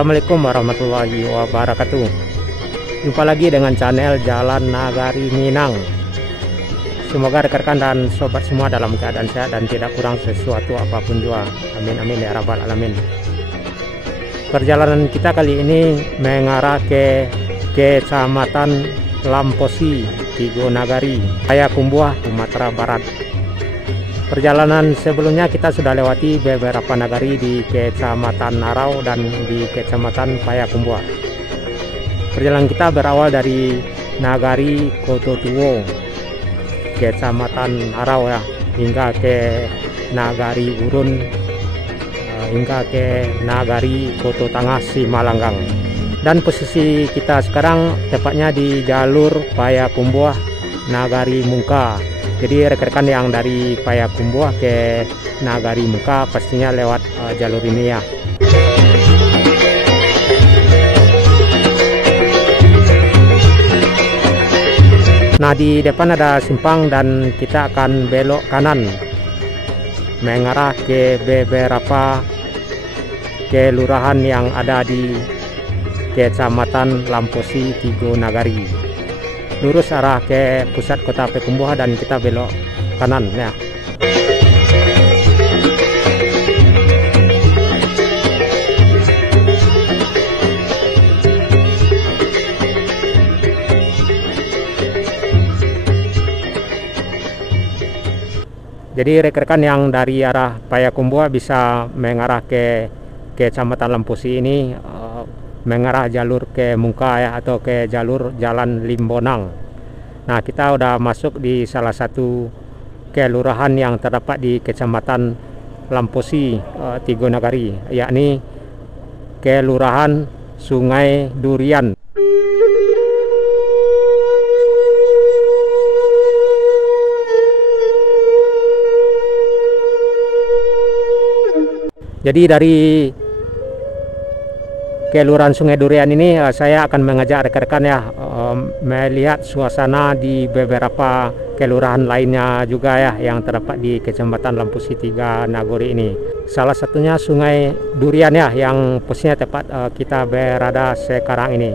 Assalamualaikum warahmatullahi wabarakatuh. Jumpa lagi dengan channel Jalan Nagari Minang. Semoga rekan-rekan dan sobat semua dalam keadaan sehat dan tidak kurang sesuatu apapun juga. Amin amin ya rabbal alamin. Perjalanan kita kali ini mengarah ke Kecamatan Lamposi, Tigo Nagari, Payakumbuh, Sumatera Barat. Perjalanan sebelumnya kita sudah lewati beberapa nagari di Kecamatan Narau dan di Kecamatan Payakumbuh. Perjalanan kita berawal dari Nagari Kototuo, Kecamatan Narau ya, hingga ke Nagari Urun, hingga ke Nagari Koto Tangah Simalanggang. Dan posisi kita sekarang tepatnya di jalur Payakumbuh Nagari Mungka. Jadi rekan-rekan yang dari Payakumbuh ke Nagari Mungka pastinya lewat jalur ini ya. Nah, di depan ada simpang dan kita akan belok kanan mengarah ke beberapa kelurahan yang ada di Kecamatan Lamposi, Tigo Nagari. Lurus arah ke pusat kota Payakumbuh dan kita belok kanan ya. Jadi rekan-rekan yang dari arah Payakumbuh bisa mengarah ke Kecamatan Lamposi ini, mengarah jalur ke Mungka ya, atau ke jalur Jalan Limbonang. Nah, kita udah masuk di salah satu kelurahan yang terdapat di Kecamatan Lamposi, Tigo Nagari, yakni Kelurahan Sungai Durian. Jadi dari Kelurahan Sungai Durian ini saya akan mengajak rekan-rekan ya melihat suasana di beberapa kelurahan lainnya juga ya yang terdapat di Kecamatan Lamposi Tigo Nagari ini. Salah satunya Sungai Durian ya, yang posisinya tepat kita berada sekarang ini.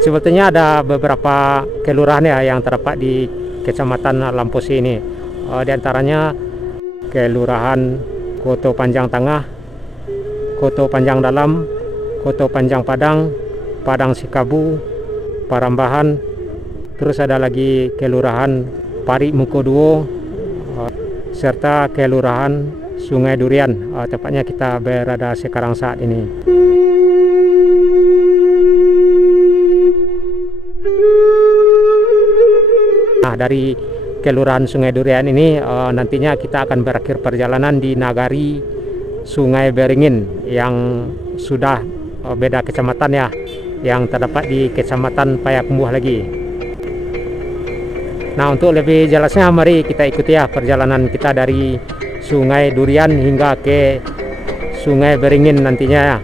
Sebetulnya ada beberapa kelurahan ya yang terdapat di Kecamatan Lamposi ini. Di antaranya Kelurahan Koto Panjang Tengah, Koto Panjang Dalam, Koto Panjang Padang, Padang Sikabu, Parambahan. Terus ada lagi Kelurahan Pari Mukoduo, serta Kelurahan Sungai Durian. Tepatnya kita berada sekarang saat ini. Nah, dari Kelurahan Sungai Durian ini nantinya kita akan berakhir perjalanan di Nagari Sungai Beringin yang sudah beda kecamatan ya, yang terdapat di Kecamatan Payakumbuh lagi. Nah, untuk lebih jelasnya mari kita ikuti ya perjalanan kita dari Sungai Durian hingga ke Sungai Beringin nantinya ya.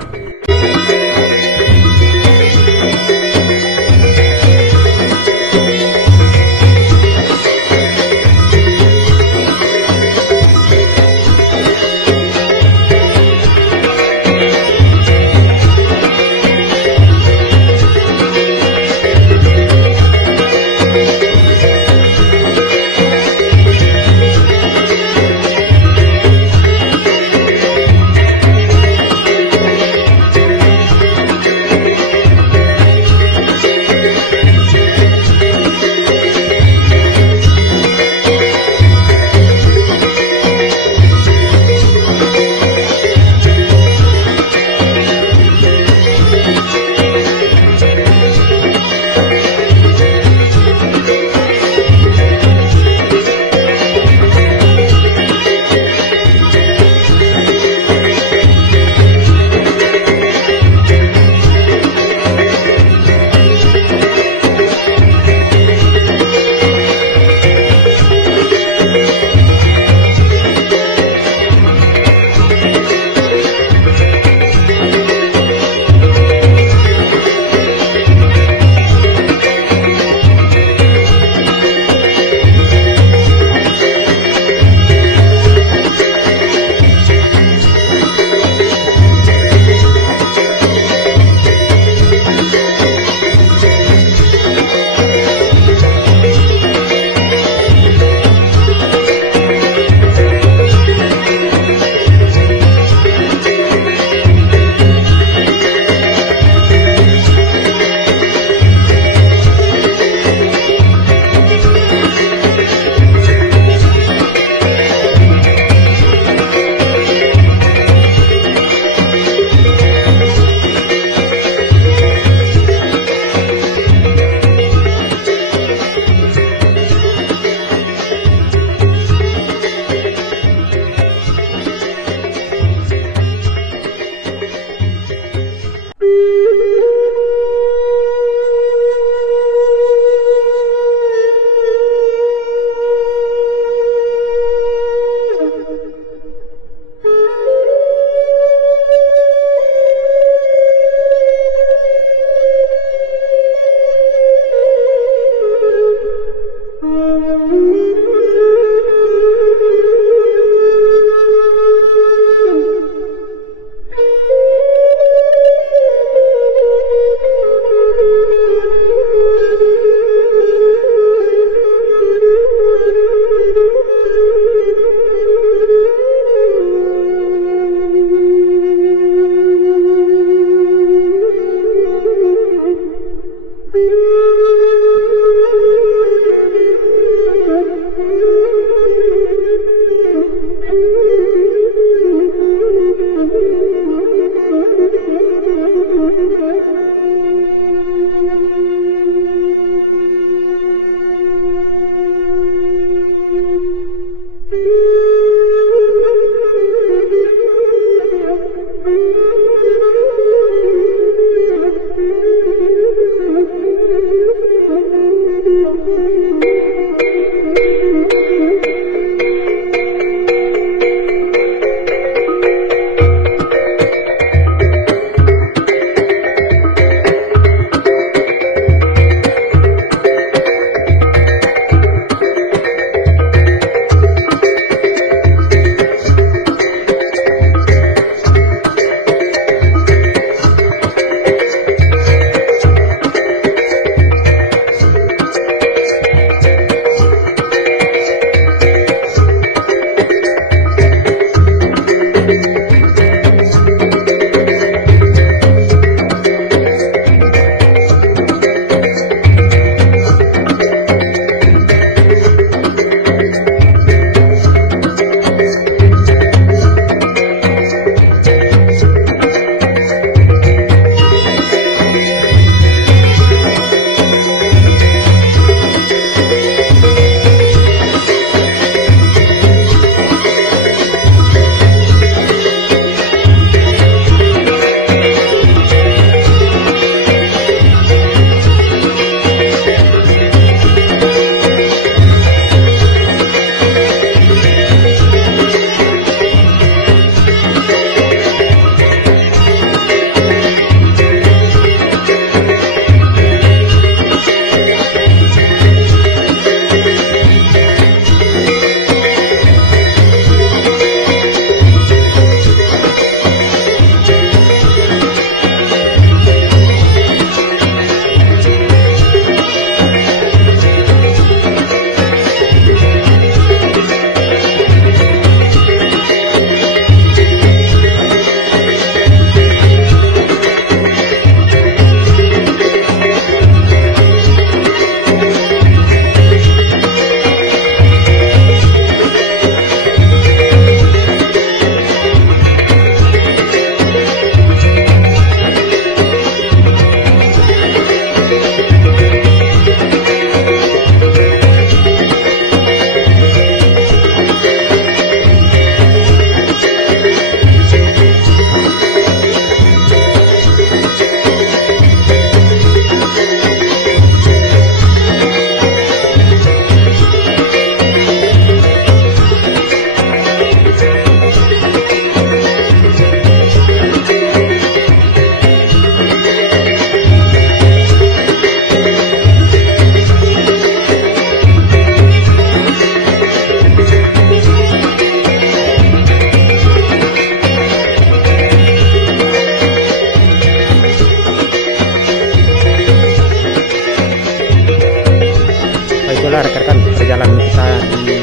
Itulah rekan-rekan perjalanan kita di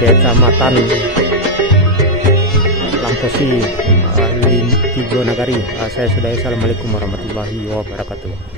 Kecamatan Lamposi, Tigo Nagari. Saya sudahi. Assalamualaikum warahmatullahi wabarakatuh.